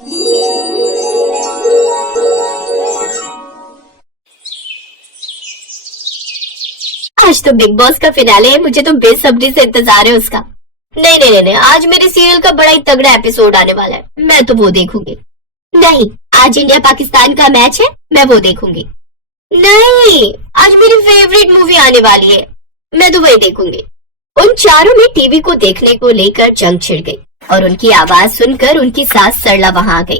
आज तो big boss का फिनाले है, मुझे तो बेसब्री से इंतजार है उसका। नहीं नहीं नहीं नहीं, आज मेरे सीरियल का बड़ा ही तगड़ा एपिसोड आने वाला है, मैं तो वो देखूंगी। नहीं, आज इंडिया पाकिस्तान का मैच है, मैं वो देखूंगी। नहीं, आज मेरी फेवरेट मूवी आने वाली है, मैं तो वही देखूंगी। उन चारों में टीवी को देखने को लेकर जंग छिड़ गई और उनकी आवाज सुनकर उनकी सास सरला वहां आ गई।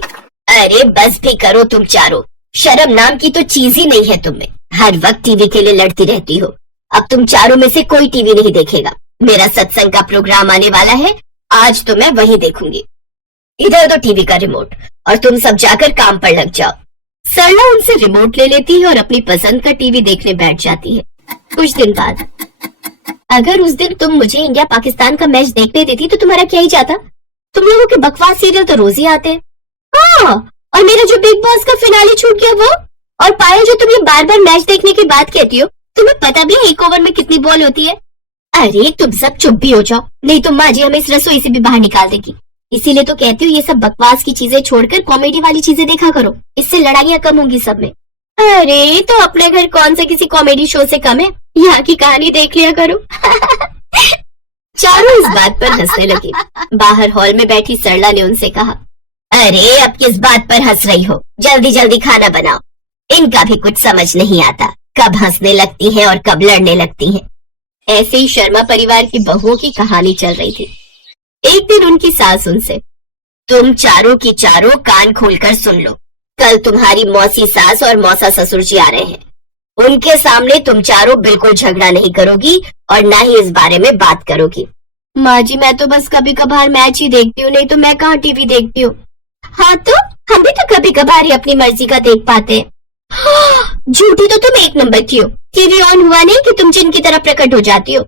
अरे बस भी करो तुम चारों, शर्म नाम की तो चीज ही नहीं है तुम में, हर वक्त टीवी के लिए लड़ती रहती हो। अब तुम चारों में से कोई टीवी नहीं देखेगा, मेरा सत्संग का प्रोग्राम आने वाला है, आज तो मैं वही देखूंगी। इधर दो टीवी का रिमोट और तुम सब जाकर काम पर लग जाओ। सरला उनसे रिमोट ले लेती है और अपनी पसंद का टीवी देखने बैठ जाती है। कुछ दिन बाद, अगर उस दिन तुम मुझे इंडिया पाकिस्तान का मैच देखने देती तो तुम्हारा क्या ही जाता, तुम लोगों के बकवास सीरियल तो रोज ही आते हैं। हाँ, और मेरा जो बिग बॉस का फिनाले छूट गया वो, और पायल जो तुम ये बार बार मैच देखने की बात कहती हो, तुम्हें पता भी है एक ओवर में कितनी बॉल होती है? अरे तुम सब चुप भी हो जाओ, नहीं तो माँ जी हमें इस रसोई से भी बाहर निकाल देगी। इसीलिए तो कहती हूँ ये सब बकवास की चीजें छोड़कर कॉमेडी वाली चीजें देखा करो, इससे लड़ाइयाँ कम होंगी सब में। अरे तो अपने घर कौन सा किसी कॉमेडी शो से कम है, यहाँ की कहानी देख लिया करो। चारों इस बात पर हंसने लगे। बाहर हॉल में बैठी सरला ने उनसे कहा, अरे अब किस बात पर हंस रही हो, जल्दी जल्दी खाना बनाओ। इनका भी कुछ समझ नहीं आता, कब हंसने लगती हैं और कब लड़ने लगती हैं। ऐसे ही शर्मा परिवार की बहुओं की कहानी चल रही थी। एक दिन उनकी सास उनसे, तुम चारों की चारों कान खोलकर सुन लो, कल तुम्हारी मौसी सास और मौसा ससुर जी आ रहे हैं। उनके सामने तुम चारों बिल्कुल झगड़ा नहीं करोगी और ना ही इस बारे में बात करोगी। माँ जी मैं तो बस कभी कभार मैच ही देखती हूँ, नहीं तो मैं कहाँ टीवी देखती हूँ। हाँ तो हम भी तो कभी कभार ही अपनी मर्जी का देख पाते हैं। झूठी तो तुम एक नंबर की हो, टीवी ऑन हुआ नहीं कि तुम जिन की तरह प्रकट हो जाती हो।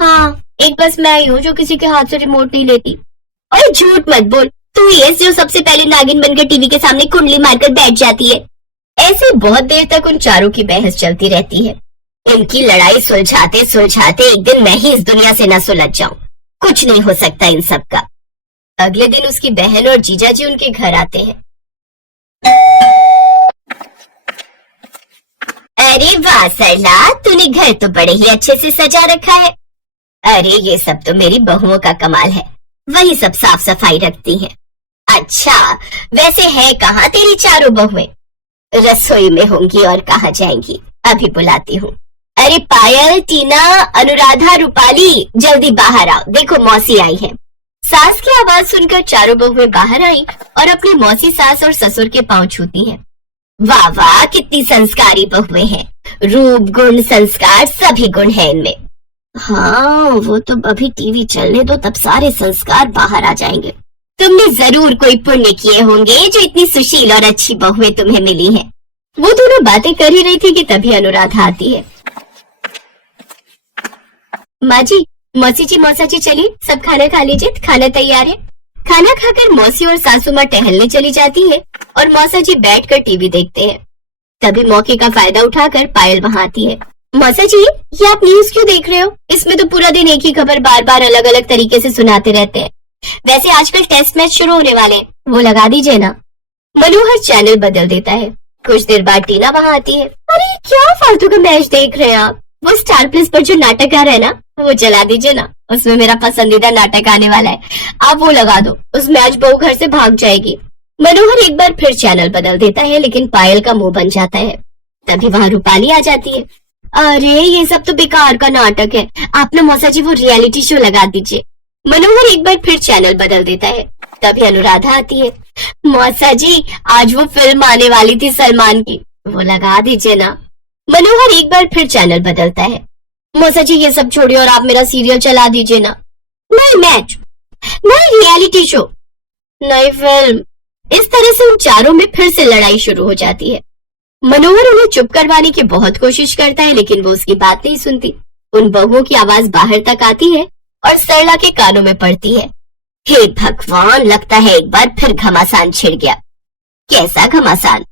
हाँ, एक बस मैं ही हूँ जो किसी के हाथ से रिमोट नहीं लेती। और झूठ मत बोल, तू ही है जो सबसे पहले नागिन बनकर टीवी के सामने कुंडली मारकर बैठ जाती है। ऐसे बहुत देर तक उन चारों की बहस चलती रहती है। इनकी लड़ाई सुलझाते सुलझाते एक दिन मैं ही इस दुनिया से न सुलझ जाऊं, कुछ नहीं हो सकता इन सब का। अगले दिन उसकी बहन और जीजाजी उनके घर आते हैं। अरे वाह सरला, तूने घर तो बड़े ही अच्छे से सजा रखा है। अरे ये सब तो मेरी बहुओं का कमाल है, वही सब साफ सफाई रखती हैं। अच्छा, वैसे है कहाँ तेरी चारों बहुएं? रसोई में होंगी और कहाँ जाएंगी, अभी बुलाती हूँ। अरे पायल, टीना, अनुराधा, रूपाली, जल्दी बाहर आओ, देखो मौसी आई है। सास की आवाज सुनकर चारों बहुएं बाहर आई और अपनी मौसी सास और ससुर के पांव छूती हैं। वाह वाह, कितनी संस्कारी बहुएं हैं, रूप गुण संस्कार सभी गुण है इनमें। हाँ, वो तो अभी टीवी चलने दो, तब सारे संस्कार बाहर आ जाएंगे। तुमने जरूर कोई पुण्य किए होंगे जो इतनी सुशील और अच्छी बहुएं तुम्हें मिली हैं। वो दोनों बातें कर ही रही थी कि तभी अनुराधा आती है। माँ जी, मौसी जी, मौसा जी, चलिए सब खाना खा लीजिए, खाना तैयार है। खाना खाकर मौसी और सासू माँ टहलने चली जाती है और मौसा जी बैठकर टीवी देखते हैं। तभी मौके का फायदा उठाकर पायल वहाँ आती है। मौसा जी, ये आप न्यूज क्यों देख रहे हो? इसमें तो पूरा दिन एक ही खबर बार बार अलग अलग तरीके से सुनाते रहते हैं। वैसे आजकल टेस्ट मैच शुरू होने वाले हैं, वो लगा दीजिए ना। मनोहर चैनल बदल देता है। कुछ देर बाद टीना वहाँ आती है। अरे क्या फालतू का मैच देख रहे हैं आप? वो स्टार प्लस पर जो नाटक आ रहा है ना, वो चला दीजिए ना, उसमें मेरा पसंदीदा नाटक आने वाला है, आप वो लगा दो, उसमें आज बहू घर से भाग जाएगी। मनोहर एक बार फिर चैनल बदल देता है, लेकिन पायल का मुंह बन जाता है। तभी वहाँ रूपाली आ जाती है। अरे ये सब तो बेकार का नाटक है, आप ना मौसा जी वो रियलिटी शो लगा दीजिए। मनोहर एक बार फिर चैनल बदल देता है। तभी अनुराधा आती है। मौसा जी, आज वो फिल्म आने वाली थी सलमान की, वो लगा दीजिए ना। मनोहर एक बार फिर चैनल बदलता है। मौसा जी ये सब छोड़िए और आप मेरा सीरियल चला दीजिए ना। नहीं मैच, नहीं रियलिटी शो, नहीं फिल्म। इस तरह से उन चारों में फिर से लड़ाई शुरू हो जाती है। मनोहर उन्हें चुप करवाने की बहुत कोशिश करता है, लेकिन वो उसकी बात नहीं सुनती। उन बहुओं की आवाज बाहर तक आती है और सरला के कानों में पड़ती है। हे भगवान, लगता है एक बार फिर घमासान छिड़ गया। कैसा घमासान?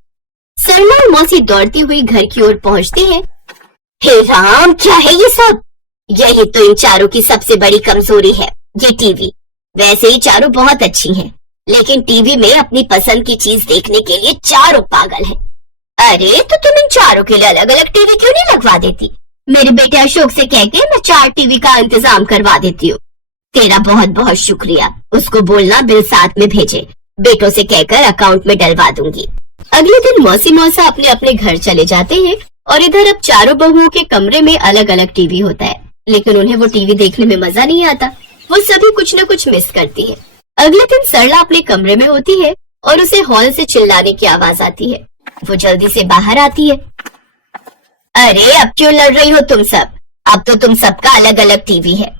सरला और मौसी दौड़ती हुई घर की ओर पहुंचती हैं। हे राम, क्या है ये सब? यही तो इन चारों की सबसे बड़ी कमजोरी है, ये टीवी। वैसे ही चारों बहुत अच्छी हैं, लेकिन टीवी में अपनी पसंद की चीज देखने के लिए चारों पागल हैं। अरे तो तुम इन चारों के लिए अलग अलग टीवी क्यों नहीं लगवा देती? मेरे बेटे अशोक से कह के मैं 4 टीवी का इंतजाम करवा देती हूँ। तेरा बहुत बहुत शुक्रिया। उसको बोलना बिल साथ में भेजे। बेटों से कहकर अकाउंट में डलवा दूंगी। अगले दिन मौसी मौसा अपने अपने घर चले जाते हैं और इधर अब चारों बहुओं के कमरे में अलग अलग टीवी होता है, लेकिन उन्हें वो टीवी देखने में मजा नहीं आता। वो सभी कुछ न कुछ मिस करती है। अगले दिन सरला अपने कमरे में होती है और उसे हॉल से चिल्लाने की आवाज आती है। वो जल्दी से बाहर आती है। अरे अब क्यों लड़ रही हो तुम सब? अब तो तुम सबका अलग अलग टीवी है।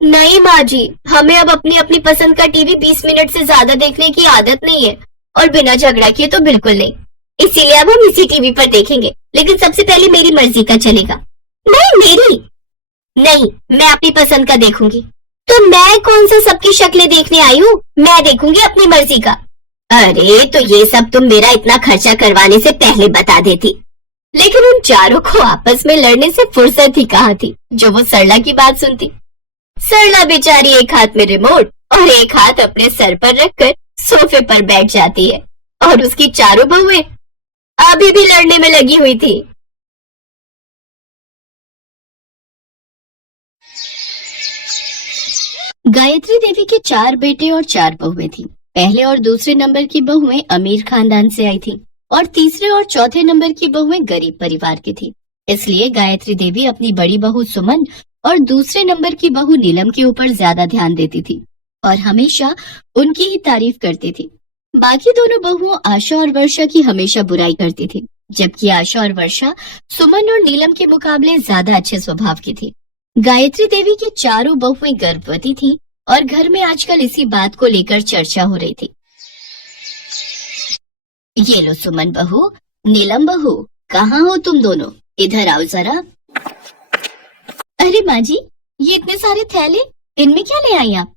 नहीं माँ जी, हमें अब अपनी अपनी पसंद का टीवी 20 मिनट से ज्यादा देखने की आदत नहीं है, और बिना झगड़ा किए तो बिल्कुल नहीं। इसीलिए अब हम इसी टीवी पर देखेंगे, लेकिन सबसे पहले मेरी मर्जी का चलेगा। नहीं मेरी नहीं, मैं अपनी पसंद का देखूंगी। तो मैं कौन सा सबकी शक्लें देखने आई हूँ? मैं देखूंगी अपनी मर्जी का। अरे तो ये सब तुम मेरा इतना खर्चा करवाने से पहले बता देती। लेकिन उन चारों को आपस में लड़ने से फुर्सत ही कहाँ थी जो वो सरला की बात सुनती। सरला बेचारी एक हाथ में रिमोट और एक हाथ अपने सर पर रखकर सोफे पर बैठ जाती है, और उसकी चारों बहुएं अभी भी लड़ने में लगी हुई थी। गायत्री देवी के 4 बेटे और 4 बहुएं थीं। पहले और दूसरे नंबर की बहुएं अमीर खानदान से आई थीं और तीसरे और चौथे नंबर की बहुएं गरीब परिवार की थीं। इसलिए गायत्री देवी अपनी बड़ी बहू सुमन और दूसरे नंबर की बहू नीलम के ऊपर ज्यादा ध्यान देती थी और हमेशा उनकी ही तारीफ करती थी। बाकी दोनों बहुओं आशा और वर्षा की हमेशा बुराई करती थी, जबकि आशा और वर्षा सुमन और नीलम के मुकाबले ज्यादा अच्छे स्वभाव की थी। गायत्री देवी की चारों बहुएं गर्भवती थीं और घर में आजकल इसी बात को लेकर चर्चा हो रही थी। ये लो सुमन बहू, नीलम बहू, कहाँ हो तुम दोनों? इधर आओ जरा। अरे माँ जी, ये इतने सारे थैले, इनमें क्या ले आई आप?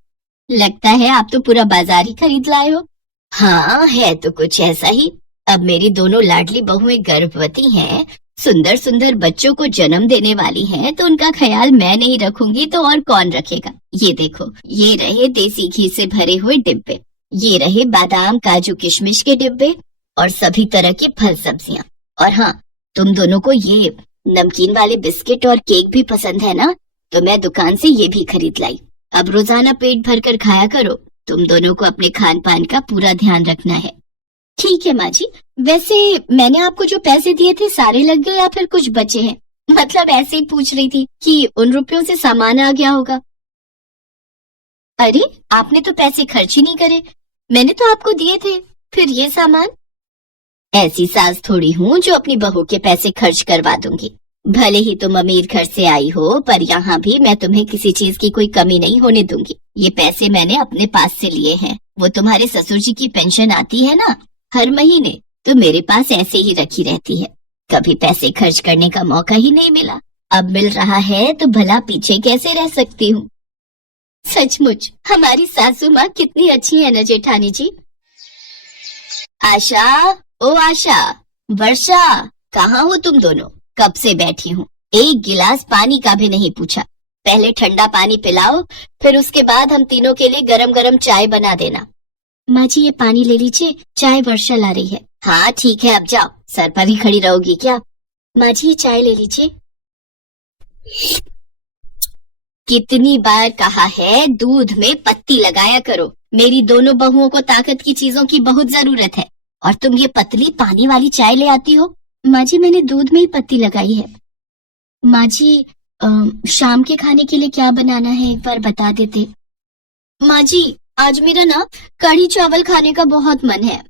लगता है आप तो पूरा बाजार ही खरीद लाए हो। हाँ, है तो कुछ ऐसा ही। अब मेरी दोनों लाडली बहुएं गर्भवती हैं, सुंदर सुंदर बच्चों को जन्म देने वाली हैं, तो उनका ख्याल मैं नहीं रखूंगी तो और कौन रखेगा? ये देखो, ये रहे देसी घी से भरे हुए डिब्बे, ये रहे बादाम काजू किशमिश के डिब्बे और सभी तरह की फल सब्जियां। और हाँ, तुम दोनों को ये नमकीन वाले बिस्किट और केक भी पसंद है ना, तो मैं दुकान से ये भी खरीद लाई। अब रोजाना पेट भर कर खाया करो। तुम दोनों को अपने खान पान का पूरा ध्यान रखना है। ठीक है माँ जी। वैसे मैंने आपको जो पैसे दिए थे सारे लग गए या फिर कुछ बचे हैं? मतलब ऐसे ही पूछ रही थी कि उन रुपयों से सामान आ गया होगा। अरे आपने तो पैसे खर्च ही नहीं करे, मैंने तो आपको दिए थे, फिर ये सामान? ऐसी सास थोड़ी हूँ जो अपनी बहू के पैसे खर्च करवा दूंगी। भले ही तुम अमीर घर से आई हो, पर यहाँ भी मैं तुम्हें किसी चीज की कोई कमी नहीं होने दूंगी। ये पैसे मैंने अपने पास से लिए हैं। वो तुम्हारे ससुर जी की पेंशन आती है ना हर महीने, तो मेरे पास ऐसे ही रखी रहती है। कभी पैसे खर्च करने का मौका ही नहीं मिला, अब मिल रहा है तो भला पीछे कैसे रह सकती हूँ। सचमुच हमारी सासू माँ कितनी अच्छी है न जेठानी जी। आशा, ओ आशा, वर्षा, कहाँ हो तुम दोनों? कब से बैठी हूँ, एक गिलास पानी का भी नहीं पूछा। पहले ठंडा पानी पिलाओ, फिर उसके बाद हम तीनों के लिए गरम गरम चाय बना देना। माँ जी ये पानी ले लीजिए, चाय वर्षा ला रही है। हाँ ठीक है, अब जाओ, सर पर ही खड़ी रहोगी क्या? माँ जी ये चाय ले लीजिए। कितनी बार कहा है दूध में पत्ती लगाया करो। मेरी दोनों बहुओं को ताकत की चीजों की बहुत जरूरत है, और तुम ये पतली पानी वाली चाय ले आती हो। माँ जी मैंने दूध में ही पत्ती लगाई है। माँ जी शाम के खाने के लिए क्या बनाना है एक बार बता देते। माँ जी आज मेरा ना कढ़ी चावल खाने का बहुत मन है,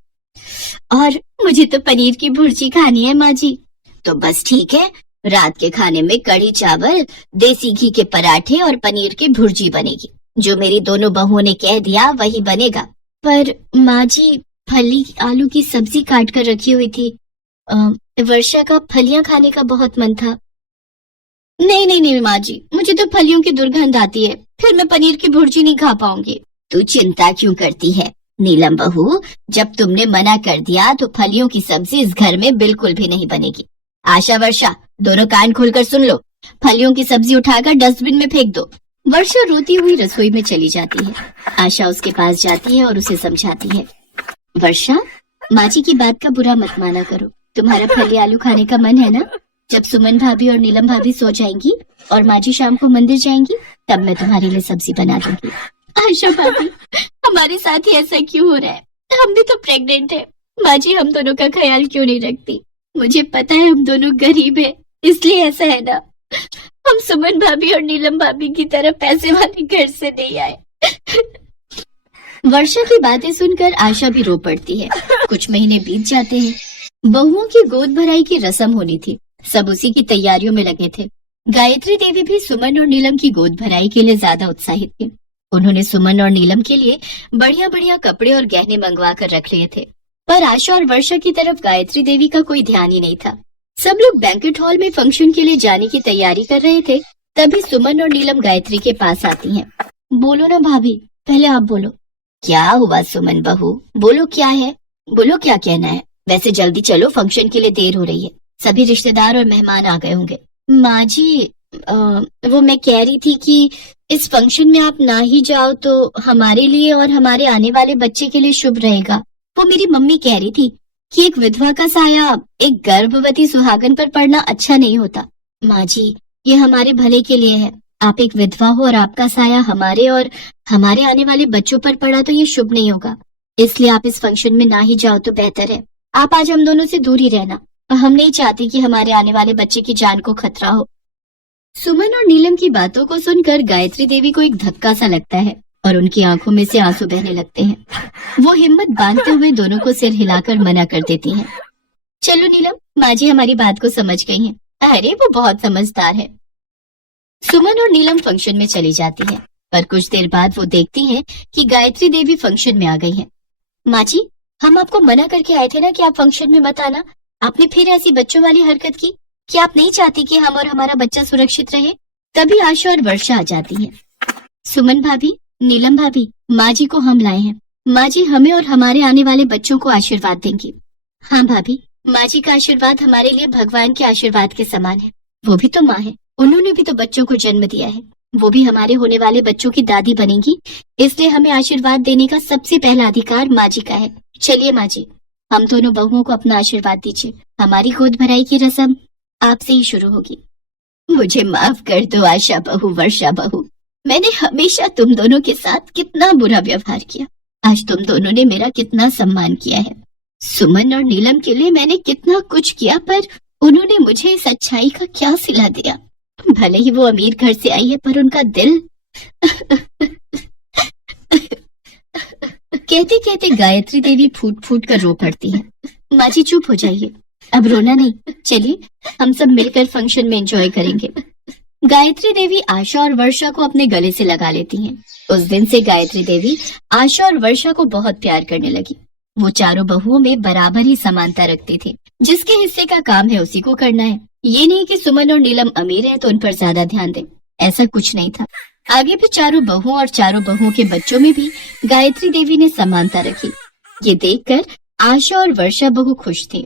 और मुझे तो पनीर की भुर्जी खानी है माँ जी। तो बस ठीक है, रात के खाने में कढ़ी चावल, देसी घी के पराठे और पनीर की भुर्जी बनेगी। जो मेरी दोनों बहुओं ने कह दिया वही बनेगा। पर माँ जी फली आलू की सब्जी काट कर रखी हुई थी। वर्षा का फलियां खाने का बहुत मन था। नहीं नहीं नहीं माँ जी, मुझे तो फलियों की दुर्गंध आती है, फिर मैं पनीर की भुर्जी नहीं खा पाऊंगी। तू चिंता क्यों करती है नीलम बहू, जब तुमने मना कर दिया तो फलियों की सब्जी इस घर में बिल्कुल भी नहीं बनेगी। आशा वर्षा दोनों कान खोलकर सुन लो, फलियों की सब्जी उठाकर डस्टबिन में फेंक दो। वर्षा रोती हुई रसोई में चली जाती है। आशा उसके पास जाती है और उसे समझाती है। वर्षा, माँ जी की बात का बुरा मत माना करो। तुम्हारा फली आलू खाने का मन है ना? जब सुमन भाभी और नीलम भाभी सो जाएंगी और माँ जी शाम को मंदिर जाएंगी, तब मैं तुम्हारे लिए सब्जी बना दूंगी। आशा भाभी, हमारे साथ ही ऐसा क्यों हो रहा है? हम भी तो प्रेग्नेंट है। माँ जी हम दोनों का ख्याल क्यों नहीं रखती? मुझे पता है हम दोनों गरीब है, इसलिए ऐसा है ना। हम सुमन भाभी और नीलम भाभी की तरह पैसे वाले घर से नहीं आए। वर्षा की बातें सुनकर आशा भी रो पड़ती है। कुछ महीने बीत जाते हैं। बहुओं की गोद भराई की रस्म होनी थी। सब उसी की तैयारियों में लगे थे। गायत्री देवी भी सुमन और नीलम की गोद भराई के लिए ज्यादा उत्साहित थी। उन्होंने सुमन और नीलम के लिए बढ़िया बढ़िया कपड़े और गहने मंगवा कर रख लिए थे। पर आशा और वर्षा की तरफ गायत्री देवी का कोई ध्यान ही नहीं था। सब लोग बैंक्वेट हॉल में फंक्शन के लिए जाने की तैयारी कर रहे थे। तभी सुमन और नीलम गायत्री के पास आती हैं। बोलो ना भाभी, पहले आप बोलो। क्या हुआ सुमन बहू, बोलो क्या है, बोलो क्या कहना है। वैसे जल्दी चलो, फंक्शन के लिए देर हो रही है। सभी रिश्तेदार और मेहमान आ गए होंगे। माँ जी, वो मैं कह रही थी कि इस फंक्शन में आप ना ही जाओ तो हमारे लिए और हमारे आने वाले बच्चे के लिए शुभ रहेगा। वो मेरी मम्मी कह रही थी कि एक विधवा का साया एक गर्भवती सुहागन पर पड़ना अच्छा नहीं होता। माँ जी, ये हमारे भले के लिए है। आप एक विधवा हो और आपका साया हमारे और हमारे आने वाले बच्चों पर पड़ा तो ये शुभ नहीं होगा। इसलिए आप इस फंक्शन में ना ही जाओ तो बेहतर है। आप आज हम दोनों से दूर ही रहना। हम नहीं चाहते कि हमारे आने वाले बच्चे की जान को खतरा हो। सुमन और नीलम की बातों को सुनकर गायत्री देवी को एक धक्का सा लगता है और उनकी आंखों में से आंसू बहने लगते हैं। वो हिम्मत बांधते हुए दोनों को सिर हिलाकर मना कर देती हैं। चलो नीलम, माँ जी हमारी बात को समझ गई हैं। अरे वो बहुत समझदार है। सुमन और नीलम फंक्शन में चली जाती है, पर कुछ देर बाद वो देखती हैं कि गायत्री देवी फंक्शन में आ गई हैं। माँ जी, हम आपको मना करके आए थे ना कि आप फंक्शन में मत आना। आपने फिर ऐसी बच्चों वाली हरकत की कि आप नहीं चाहती कि हम और हमारा बच्चा सुरक्षित रहे। तभी आशा और वर्षा आ जाती हैं। सुमन भाभी, नीलम भाभी, माँ जी को हम लाए हैं। माँ जी हमें और हमारे आने वाले बच्चों को आशीर्वाद देंगी। हाँ भाभी, माँ जी का आशीर्वाद हमारे लिए भगवान के आशीर्वाद के समान है। वो भी तो माँ है, उन्होंने भी तो बच्चों को जन्म दिया है। वो भी हमारे होने वाले बच्चों की दादी बनेंगी, इसलिए हमें आशीर्वाद देने का सबसे पहला अधिकार माँ जी का है। चलिए माँ जी, हम दोनों बहुओं को अपना आशीर्वाद दीजिए। हमारी गोद भराई की रस्म आपसे ही शुरू होगी। मुझे माफ कर दो आशा बहू, वर्षा बहू, मैंने हमेशा तुम दोनों के साथ कितना बुरा व्यवहार किया। आज तुम दोनों ने मेरा कितना सम्मान किया है। सुमन और नीलम के लिए मैंने कितना कुछ किया, पर उन्होंने मुझे इस अच्छाई का क्या सिला दिया। भले ही वो अमीर घर से आई है, पर उनका दिल कहते कहते गायत्री देवी फूट फूट कर रो पड़ती है। माँ जी चुप हो जाइए, अब रोना नहीं। चलिए हम सब मिलकर फंक्शन में एंजॉय करेंगे। गायत्री देवी आशा और वर्षा को अपने गले से लगा लेती हैं। उस दिन से गायत्री देवी आशा और वर्षा को बहुत प्यार करने लगी। वो चारों बहुओं में बराबर ही समानता रखती थी। जिसके हिस्से का काम है उसी को करना है। ये नहीं कि सुमन और नीलम अमीर हैं तो उन पर ज्यादा ध्यान दें, ऐसा कुछ नहीं था। आगे भी चारों बहुओं और चारों बहुओं के बच्चों में भी गायत्री देवी ने समानता रखी। ये देखकर आशा और वर्षा बहु खुश थी।